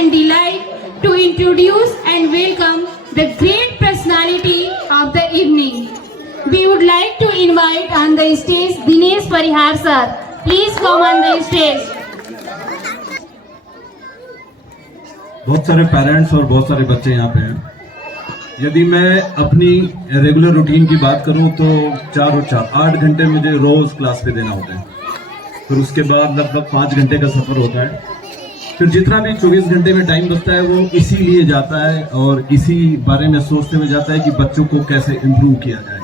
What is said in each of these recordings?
and delight to introduce and welcome the great personality of the evening. We would like to invite on the stage Dinesh Parihar sir. Please come on the stage. बहुत सारे parents और बहुत सारे बच्चे यहाँ पे हैं। यदि मैं अपनी रेगुलर रूटीन की बात करूँ तो 4 और 4 8 घंटे मुझे रोज क्लास पे देना होता है। फिर उसके बाद लगभग 5 घंटे का सफर होता है। फिर जितना भी 24 घंटे में टाइम बचता है वो इसीलिए जाता है और इसी बारे में सोचते हुए जाता है कि बच्चों को कैसे इम्प्रूव किया जाए,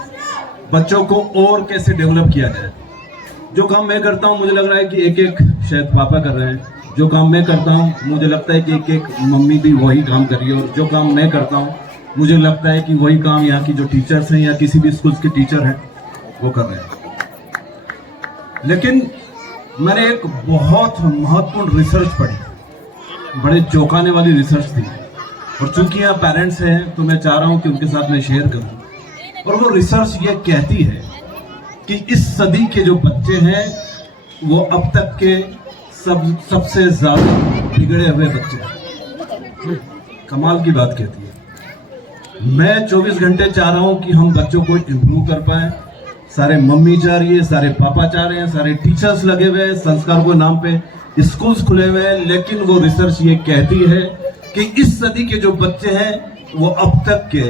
बच्चों को और कैसे डेवलप किया जाए। जो काम मैं करता हूँ मुझे लग रहा है कि एक एक शायद पापा कर रहे हैं। जो काम मैं करता हूँ मुझे लगता है कि एक एक मम्मी भी वही काम कर रही है। और जो काम मैं करता हूँ मुझे लगता है कि वही काम यहाँ की जो टीचर्स हैं या किसी भी स्कूल के टीचर हैं वो कर रहे हैं। लेकिन मैंने एक बहुत महत्वपूर्ण रिसर्च पढ़ी, बड़े चौंकाने वाली रिसर्च थी। और चूंकि यहाँ पेरेंट्स हैं तो मैं चाह रहा हूँ कि उनके साथ मैं शेयर करूँ। और वो रिसर्च ये कहती है कि इस सदी के जो बच्चे हैं वो अब तक के सबसे ज्यादा बिगड़े हुए बच्चे हैं। कमाल की बात कहती है। मैं 24 घंटे चाह रहा हूं कि हम बच्चों को इम्प्रूव कर पाए। सारे मम्मी चाह रही है, सारे पापा चाह रहे हैं, सारे टीचर्स लगे हुए हैं, संस्कार को नाम पे स्कूल्स खुले हुए हैं। लेकिन वो रिसर्च ये कहती है कि इस सदी के जो बच्चे हैं वो अब तक के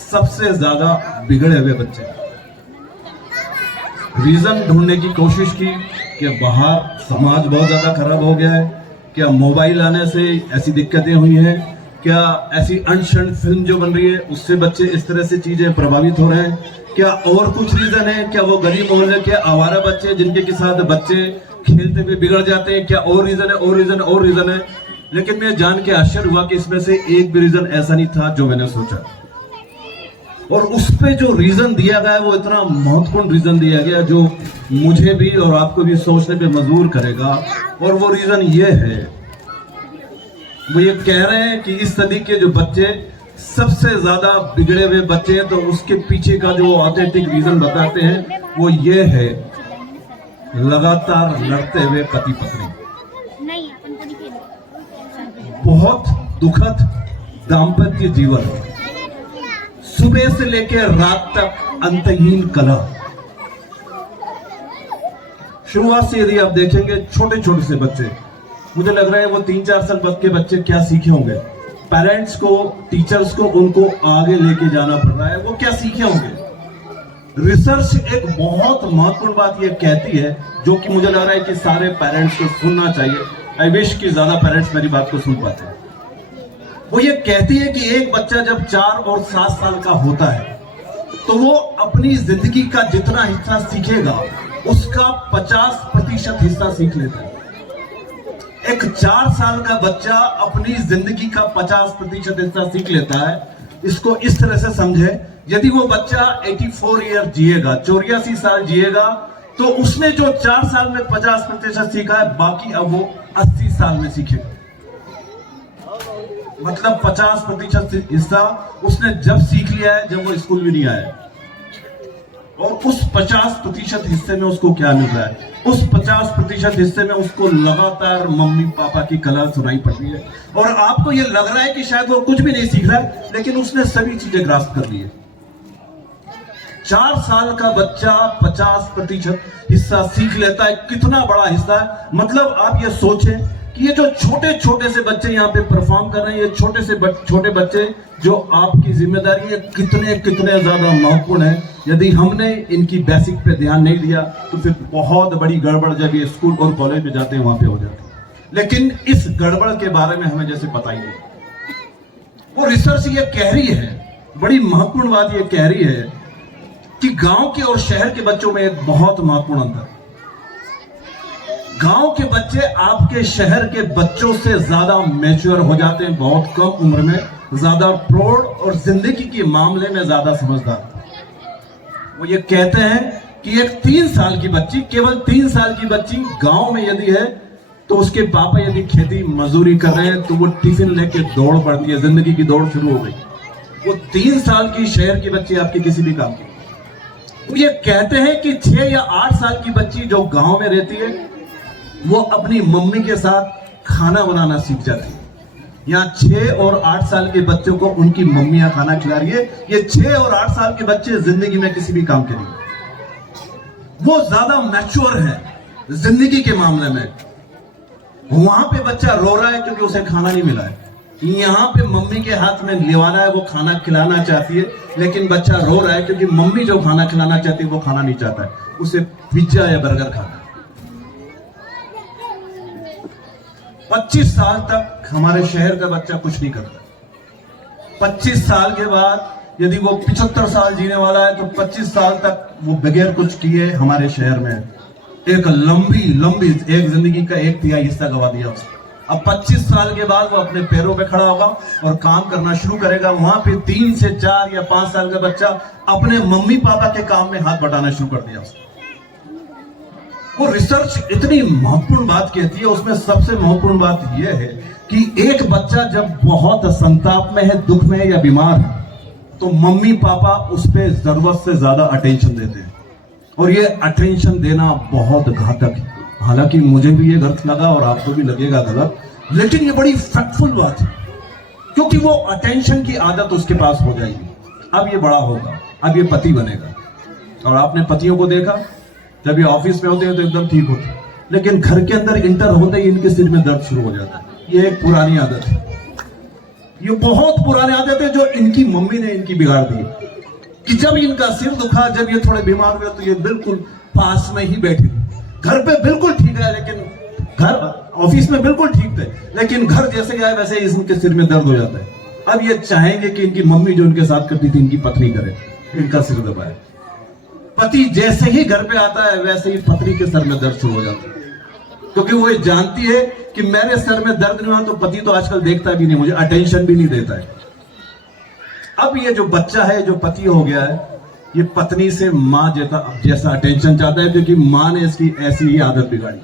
सबसे ज्यादा बिगड़े हुए बच्चे हैं। रीजन ढूंढने की कोशिश की कि बाहर समाज बहुत ज्यादा खराब हो गया है, क्या मोबाइल आने से ऐसी दिक्कतें हुई हैं, क्या ऐसी अनशन फिल्म जो बन रही है उससे बच्चे इस तरह से चीजें प्रभावित हो रहे हैं, क्या और कुछ रीजन है, क्या वो गली मोहल्ले के आवारा बच्चे जिनके के साथ बच्चे खेलते हुए बिगड़ जाते हैं, क्या और रीजन है, और रीजन और रीजन है। लेकिन मैं जान के आश्चर्य हुआ कि इसमें से एक भी रीजन ऐसा नहीं था जो मैंने सोचा। और उस पे जो रीजन दिया गया है वो इतना महत्वपूर्ण रीजन दिया गया जो मुझे भी और आपको भी सोचने पे मजबूर करेगा। और वो रीजन ये है, वो ये कह रहे हैं कि इस सदी के जो बच्चे सबसे ज्यादा बिगड़े हुए बच्चे हैं। तो उसके पीछे का जो ऑथेंटिक रीजन बताते हैं वो ये है, लगातार लड़ते हुए पति पत्नी, बहुत दुखद दाम्पत्य जीवन, सुबह से लेकर रात तक अंतहीन कलह। शुरुआत से यदि आप देखेंगे छोटे छोटे से बच्चे, मुझे लग रहा है वो 3-4 साल के बच्चे क्या सीखे होंगे। पेरेंट्स को, टीचर्स को उनको आगे लेके जाना पड़ रहा है, वो क्या सीखे होंगे। रिसर्च एक बहुत महत्वपूर्ण बात ये कहती है जो कि मुझे लग रहा है कि सारे पेरेंट्स को सुनना चाहिए। आई विश कि ज्यादा पेरेंट्स मेरी बात को सुन पाते हैं। वो ये कहती है कि एक बच्चा जब 4 और 7 साल का होता है तो वो अपनी जिंदगी का जितना हिस्सा सीखेगा उसका 50% हिस्सा सीख लेता है। एक 4 साल का बच्चा अपनी जिंदगी का 50% हिस्सा सीख लेता है। इसको इस तरह से समझे, यदि वो बच्चा 84 ईयर जिएगा, 84 साल जिएगा, तो उसने जो 4 साल में 50% सीखा है, बाकी अब वो 80 साल में सीखेगा। मतलब 50% हिस्सा उसने जब सीख लिया है जब वो स्कूल भी नहीं आया। और उस 50% हिस्से में उसको क्या मिल रहा है? उस 50% हिस्से में उसको लगातार मम्मी पापा की कला सुनाई पड़ रही है। और आपको ये लग रहा है कि शायद वो कुछ भी नहीं सीख रहा है, लेकिन उसने सभी चीजें ग्रास्प कर ली है। 4 साल का बच्चा 50% हिस्सा सीख लेता है। कितना बड़ा हिस्सा है। मतलब आप ये सोचें कि ये जो छोटे छोटे से बच्चे यहाँ पे परफॉर्म कर रहे हैं, ये छोटे बच्चे जो आपकी जिम्मेदारी है, कितने कितने ज्यादा महत्वपूर्ण है। यदि हमने इनकी बेसिक पे ध्यान नहीं दिया तो फिर बहुत बड़ी गड़बड़ जब ये स्कूल और कॉलेज में जाते हैं वहां पे हो जाती है। लेकिन इस गड़बड़ के बारे में हमें जैसे पता ही नहीं। वो रिसर्च ये कह रही है, बड़ी महत्वपूर्ण बात ये कह रही है कि गांव के और शहर के बच्चों में एक बहुत महत्वपूर्ण अंतर। गांव के बच्चे आपके शहर के बच्चों से ज्यादा मैच्योर हो जाते हैं, बहुत कम उम्र में, ज्यादा प्रौढ़ और जिंदगी के मामले में ज्यादा समझदार। वो ये कहते हैं कि एक 3 साल की बच्ची, केवल 3 साल की बच्ची गांव में यदि है तो उसके पापा यदि खेती मजदूरी कर रहे हैं तो वो टिफिन लेके दौड़ पड़ती है, जिंदगी की दौड़ शुरू हो गई। वो 3 साल की शहर की बच्ची आपकी किसी भी काम की। वो ये कहते हैं कि 6 या 8 साल की बच्ची जो गांव में रहती है वो अपनी मम्मी के साथ खाना बनाना सीख जाती है। यहाँ 6 और 8 साल के बच्चों को उनकी मम्मियां खाना खिला रही है। ये 6 और 8 साल के बच्चे जिंदगी में किसी भी काम के नहीं, वो ज्यादा मैच्योर है जिंदगी के मामले में। वहां पे बच्चा रो रहा है क्योंकि उसे खाना नहीं मिला है, यहाँ पे मम्मी के हाथ में लिवाना है, वो खाना खिलाना चाहती है, लेकिन बच्चा रो रहा है क्योंकि मम्मी जो खाना खिलाना चाहती है वो खाना नहीं चाहता है, उसे पिज्जा या बर्गर खाना है। 25 साल तक हमारे शहर का बच्चा कुछ नहीं करता। 25 साल के बाद यदि वो 75 साल जीने वाला है तो 25 साल तक वो बगैर कुछ किए हमारे शहर में एक लंबी एक जिंदगी का 1/3 हिस्सा गवा दिया उसने। अब 25 साल के बाद वो अपने पैरों पे खड़ा होगा और काम करना शुरू करेगा। वहां पे 3 से 4 या 5 साल का बच्चा अपने मम्मी पापा के काम में हाथ बटाना शुरू कर दिया उसने। वो रिसर्च इतनी महत्वपूर्ण बात कहती है, उसमें सबसे महत्वपूर्ण बात यह है कि एक बच्चा जब बहुत संताप में है, दुख में है या बीमार है, तो मम्मी पापा उस पर जरूरत से ज्यादा अटेंशन देते हैं, और ये अटेंशन देना बहुत घातक है। हालांकि मुझे भी ये गलत लगा और आपको भी लगेगा गलत, लेकिन ये बड़ी फैक्टफुल बात है, क्योंकि वो अटेंशन की आदत उसके पास हो जाएगी। अब ये बड़ा होगा, अब ये पति बनेगा, और आपने पतियों को देखा जब ये ऑफिस में होते हैं तो एकदम ठीक होते हैं, लेकिन घर के अंदर इंटर होते ही इनके सिर में दर्द शुरू हो जाता है। ये एक पुरानी आदत है, ये बहुत पुरानी आदत है जो इनकी मम्मी ने इनकी बिगाड़ दी, कि जब इनका सिर दुखा, जब ये थोड़े बीमार हुए तो ये बिल्कुल पास में ही बैठे। घर पे बिल्कुल ठीक है, लेकिन घर ऑफिस में बिल्कुल ठीक थे, लेकिन घर जैसे गए वैसे ही इनके सिर में दर्द हो जाता है। अब ये चाहेंगे कि इनकी मम्मी जो इनके साथ करती थी इनकी पत्नी करे, इनका सिर दबाए। पति जैसे ही घर पे आता है वैसे ही पत्नी के सर में दर्द शुरू हो जाता है, क्योंकि वो ये जानती है कि मेरे सर में दर्द नहीं हुआ तो पति तो आजकल देखता भी नहीं, मुझे अटेंशन भी नहीं देता है। अब ये जो बच्चा है, जो पति हो गया है, ये पत्नी से माँ जैसा अटेंशन चाहता है, क्योंकि माँ ने इसकी ऐसी ही आदत बिगाड़ी।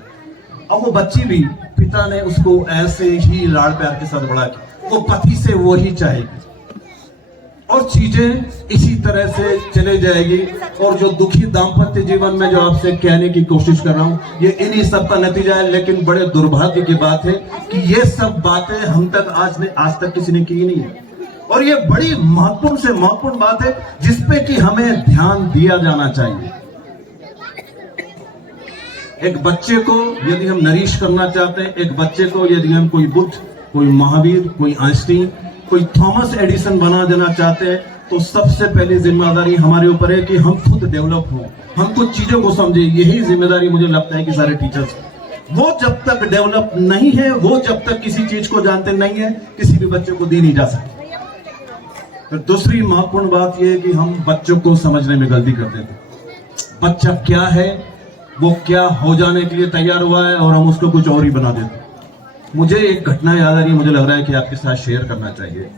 अब वो बच्ची भी पिता ने उसको ऐसे ही लाड़ प्यार के साथ बड़ा किया, वो पति से वो ही चाहेगी, और चीजें इसी तरह से चले जाएगी। और जो दुखी दाम्पत्य जीवन में जो आपसे कहने की कोशिश कर रहा हूं, ये इन्हीं सब का नतीजा है। लेकिन बड़े दुर्भाग्य की बात है कि ये सब बातें हम तक आज तक किसी ने की नहीं है, और ये बड़ी महत्वपूर्ण से महत्वपूर्ण बात है जिसपे कि हमें ध्यान दिया जाना चाहिए। एक बच्चे को यदि हम नरिश करना चाहते हैं, एक बच्चे को यदि हम कोई बुद्ध, कोई महावीर, कोई आइंस्टीन, कोई थॉमस एडिसन बना देना चाहते हैं, तो सबसे पहली जिम्मेदारी हमारे ऊपर है कि हम खुद डेवलप हों, हम कुछ चीजों को समझे। यही जिम्मेदारी मुझे लगता है कि सारे टीचर्स, वो जब तक डेवलप नहीं है, वो जब तक किसी चीज को जानते नहीं है, किसी भी बच्चे को दी नहीं जा सकती। तो दूसरी महत्वपूर्ण बात यह है कि हम बच्चों को समझने में गलती करते थे। बच्चा क्या है, वो क्या हो जाने के लिए तैयार हुआ है, और हम उसको कुछ और ही बना देते। मुझे एक घटना याद आ रही है, मुझे लग रहा है कि आपके साथ शेयर करना चाहिए।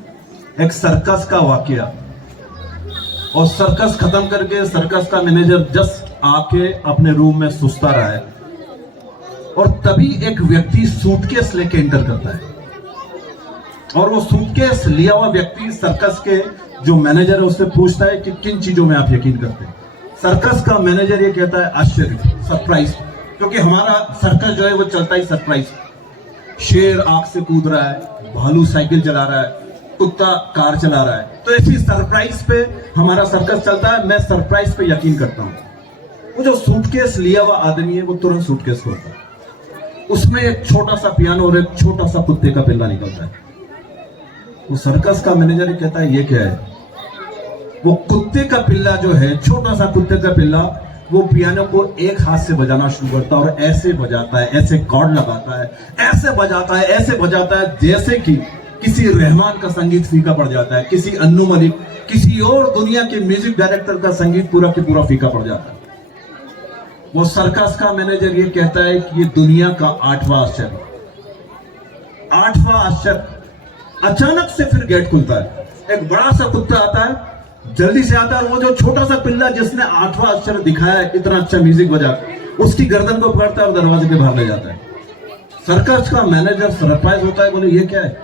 एक सर्कस का वाकया, और सर्कस खत्म करके सर्कस का मैनेजर जस्ट आके अपने रूम में सुस्ता रहा है, और तभी एक व्यक्ति सूटकेस लेके एंटर करता है, और वो सूटकेस लिया हुआ व्यक्ति सर्कस के जो मैनेजर है उससे पूछता है कि किन चीजों में आप यकीन करते हैं। सर्कस का मैनेजर ये कहता है आश्चर्य, सरप्राइज, क्योंकि हमारा सर्कस जो है वो चलता ही सरप्राइज। शेर आग से कूद रहा है, भालू साइकिल चला रहा है, कुत्ता कार चला रहा है, तो ऐसी सरप्राइज पे हमारा सर्कस चलता है। मैं सरप्राइज पे यकीन करता हूँ। वो जो सूटकेस लिया हुआ आदमी है वो तुरंत सूटकेस खोलता है, उसमें एक छोटा सा पियानो और एक छोटा सा कुत्ते का पिल्ला निकलता है। वो सर्कस का मैनेजर कहता है ये क्या है? वो कुत्ते का पिल्ला जो है, छोटा सा कुत्ते का पिल्ला, वो पियानो को एक हाथ से बजाना शुरू करता है, और ऐसे बजाता है, ऐसे कॉर्ड लगाता है, ऐसे बजाता है, ऐसे बजाता है, जैसे कि किसी रहमान का संगीत फीका पड़ जाता है, किसी अन्नू मलिक, किसी और दुनिया के म्यूजिक डायरेक्टर का संगीत पूरा के पूरा फीका पड़ जाता है। वो सर्कस का मैनेजर ये कहता है कि ये दुनिया का 8वां आश्चर्य। 8वां आश्चर्य। अचानक से फिर गेट खुलता है, एक बड़ा सा कुत्ता आता है, जल्दी से आता है, वो जो छोटा सा पिल्ला जिसने 8वां आश्चर्य दिखाया है, इतना अच्छा म्यूजिक बजा, उसकी गर्दन को पकड़ता है और दरवाजे पे बाहर ले जाता है। सर्कस का मैनेजर सरप्राइज होता है, बोले ये क्या है?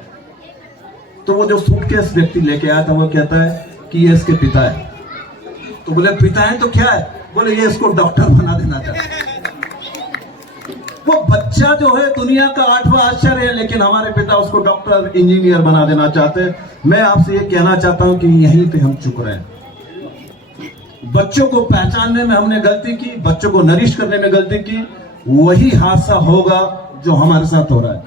तो वो जो सूटकेस व्यक्ति लेके आया था वो कहता है कि ये इसके पिता है। तो बोले पिता है तो क्या है? बोले ये इसको डॉक्टर बना देना चाहता है। वो बच्चा जो है दुनिया का 8वां आश्चर्य है, लेकिन हमारे पिता उसको डॉक्टर इंजीनियर बना देना चाहते हैं। मैं आपसे ये कहना चाहता हूं कि यहीं पे हम चुक रहे हैं। बच्चों को पहचानने में हमने गलती की, बच्चों को नरिश करने में गलती की, वही हादसा होगा जो हमारे साथ हो रहा है।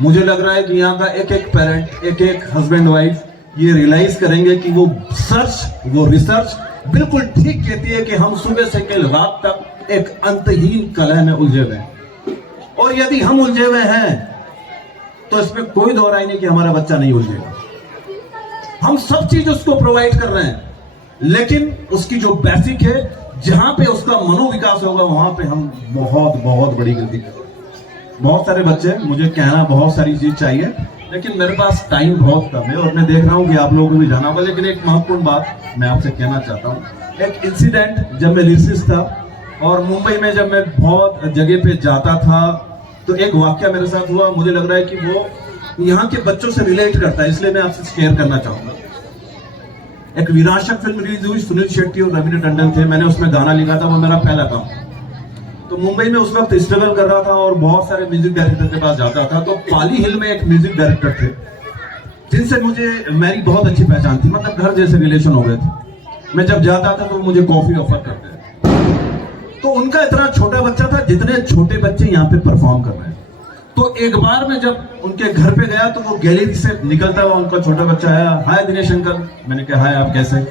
मुझे लग रहा है कि यहाँ का एक एक पेरेंट, एक एक हस्बैंड वाइफ ये रियलाइज करेंगे कि वो रिसर्च बिल्कुल ठीक कहती है कि हम सुबह से कल रात तक एक अंतहीन कलह में उलझे हुए हैं। और यदि हम उलझे हुए हैं तो इसमें कोई दो राय नहीं कि हमारा बच्चा नहीं उलझेगा। हम सब चीज उसको प्रोवाइड कर रहे हैं, लेकिन उसकी जो बेसिक है, जहां पे उसका मनोविकास होगा, वहां पे हम बहुत बहुत बड़ी गलती कर रहे हैं। बहुत सारे बच्चे, मुझे कहना बहुत सारी चीज चाहिए, लेकिन मेरे पास टाइम बहुत कम है और मैं देख रहा हूं कि आप लोगों को भी जाना होगा। लेकिन एक महत्वपूर्ण बात मैं आपसे कहना चाहता हूं। एक इंसिडेंट, जब मैं लिसिस्ट था और मुंबई में जब मैं बहुत जगह पे जाता था, तो एक वाक्य मेरे साथ हुआ। मुझे लग रहा है कि वो यहाँ के बच्चों से रिलेट करता है, इसलिए मैं आपसे शेयर करना चाहूंगा। एक विनाशक फिल्म रिलीज हुई, सुनील शेट्टी और रवीना टंडन थे। मैंने उसमें गाना लिखा था, वो मेरा पहला काम। तो मुंबई में उस वक्त स्ट्रगल कर रहा था और बहुत सारे म्यूजिक डायरेक्टर के पास जाता था। तो पाली हिल में एक म्यूजिक डायरेक्टर थे जिनसे मुझे मेरी बहुत अच्छी पहचान थी, मतलब घर जैसे रिलेशन हो गए थे। मैं जब जाता था तो मुझे कॉफी ऑफर करते थे। तो उनका इतना छोटा बच्चा था जितने छोटे बच्चे यहाँ पे परफॉर्म कर रहे हैं। तो एक बार मैं जब उनके घर पे गया तो वो गैलरी से निकलता हुआ उनका छोटा बच्चा आया, हाय दिनेश अंकल। मैंने कहा हाय, आप कैसे?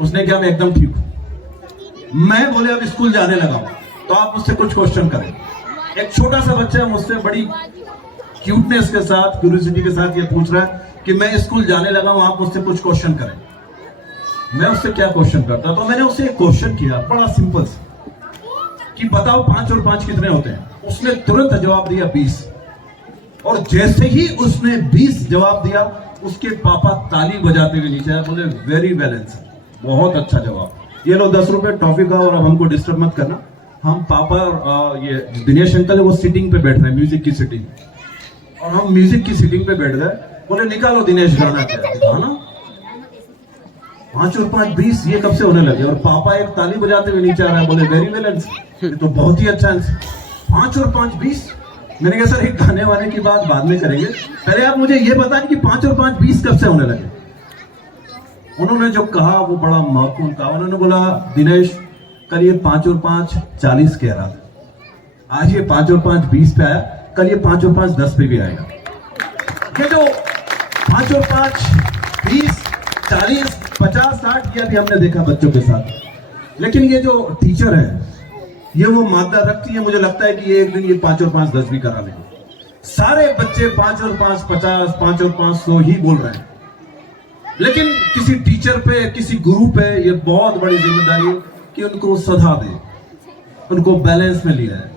उसने कहा मैं एकदम ठीक हूं। मैं बोले अब स्कूल जाने लगा हूं, तो आप मुझसे कुछ क्वेश्चन करें। एक छोटा सा बच्चा मुझसे बड़ी क्यूटनेस के साथ, क्यूरियोसिटी के साथ ये पूछ रहा है कि मैं स्कूल जाने लगा हूं, आप मुझसे कुछ क्वेश्चन करें। मैं उससे क्या क्वेश्चन करता? तो मैंने उससे एक क्वेश्चन किया, बड़ा सिंपल सा, कि बताओ 5 और 5 कितने होते हैं? उसने तुरंत जवाब दिया 20। और जैसे ही उसने 20 जवाब दिया, उसके पापा ताली बजाते हुए नीचे आए, बोले वेरी वेल आंसर, बहुत अच्छा जवाब। ये लो 10 रुपए टॉफी का, और अब हमको डिस्टर्ब मत करना। हम पापा और ये दिनेश अंकल है, वो सिटिंग पे बैठ रहे हैं, म्यूजिक की सिटिंग, और हम म्यूजिक की सिटिंग पे बैठ गए। बोले निकालो दिनेश गाना क्या गाना? 5 और 5 20, ये कब से होने लगे? और पापा एक ताली बजाते हुए नीचे आ रहा है, बोले वेरी वेल आंसर, ये तो बहुत ही अच्छा आंसर। 5 और 5 20। मैंने कहा सर एक गाने वाने की बात बाद में करेंगे, पहले आप मुझे ये बताएं कि 5 और 5 20 कब से होने लगे? उन्होंने जो कहा वो बड़ा महत्वपूर्ण था। उन्होंने बोला दिनेश, कल ये 5 और 5 40 कह रहा था, आज ये 5 और 5 20 पे आया, कल ये 5 और 5 10 पे भी आएगा। ये जो 5 और 5 20 40 50 60 ये अभी हमने देखा बच्चों के साथ। लेकिन ये जो टीचर है, ये वो मादा रखती है, मुझे लगता है कि ये एक दिन ये 5 और 5 10 भी करा लेंगे। सारे बच्चे 5 और 5 50, 5 और 5 100 ही बोल रहे हैं। लेकिन किसी टीचर पे, किसी गुरु पे ये बहुत बड़ी जिम्मेदारी है कि उनको सधा दे, उनको बैलेंस में लिया है।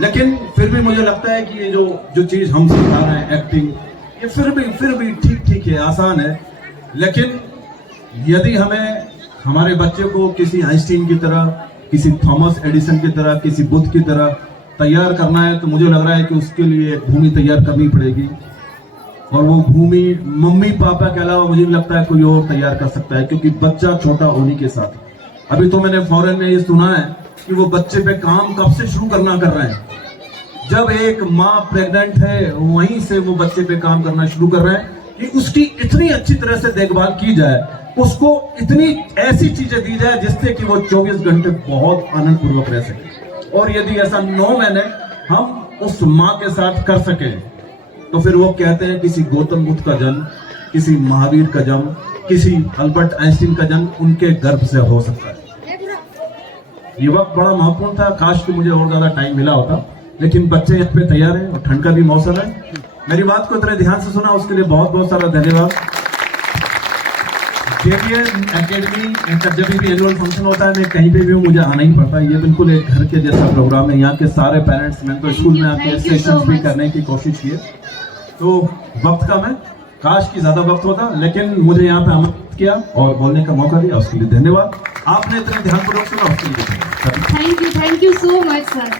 लेकिन फिर भी मुझे लगता है कि ये जो चीज हम सिखा रहे हैं, एक्टिंग, ये फिर भी ठीक है, आसान है। लेकिन यदि हमें हमारे बच्चे को किसी आइंस्टीन की तरह, किसी थॉमस एडिसन की तरह, किसी बुद्ध की तरह तैयार करना है, तो मुझे लग रहा है कि उसके लिए एक भूमि तैयार करनी पड़ेगी। और वो भूमि मम्मी पापा के अलावा मुझे लगता है कोई और तैयार कर सकता है, क्योंकि बच्चा छोटा होने के साथ। अभी तो मैंने फॉरेन में ये सुना है कि वो बच्चे पे काम कब से शुरू करना कर रहे हैं, जब एक माँ प्रेग्नेंट है वहीं से वो बच्चे पे काम करना शुरू कर रहे हैं कि उसकी इतनी अच्छी तरह से देखभाल की जाए, उसको इतनी ऐसी चीजें दी जाए जिससे कि वो 24 घंटे बहुत आनंद पूर्वक रह सके। और यदि ऐसा 9 महीने हम उस माँ के साथ कर सके, तो फिर वो कहते हैं किसी गौतम बुद्ध का जन्म, किसी महावीर का जन्म, किसी अल्बर्ट आइंस्टीन का जन्म उनके गर्भ से हो सकता है। ये वक्त बड़ा महत्वपूर्ण था, काश कि मुझे और ज्यादा टाइम मिला होता, लेकिन बच्चे इस पे तैयार हैं और ठंड का भी मौसम है। मेरी बात को इतने ध्यान से सुना, उसके लिए बहुत बहुत सारा धन्यवाद। जेबीएन एकेडमी का जब भी एनुअल फंक्शन होता है, मैं कहीं पे भी हूँ, मुझे आना ही पड़ता है। ये बिल्कुल एक घर के जैसा प्रोग्राम है। यहाँ के सारे पेरेंट्स, मैंने तो स्कूल में आके सेशंस भी करने की कोशिश की है, तो वक्त कम है, काश की ज्यादा वक्त होता, लेकिन मुझे यहाँ पे आमंत्रित किया और बोलने का मौका दिया, उसके लिए धन्यवाद। आपने इतने ध्यानपूर्वक सुना, उसके लिए thank you so much sir.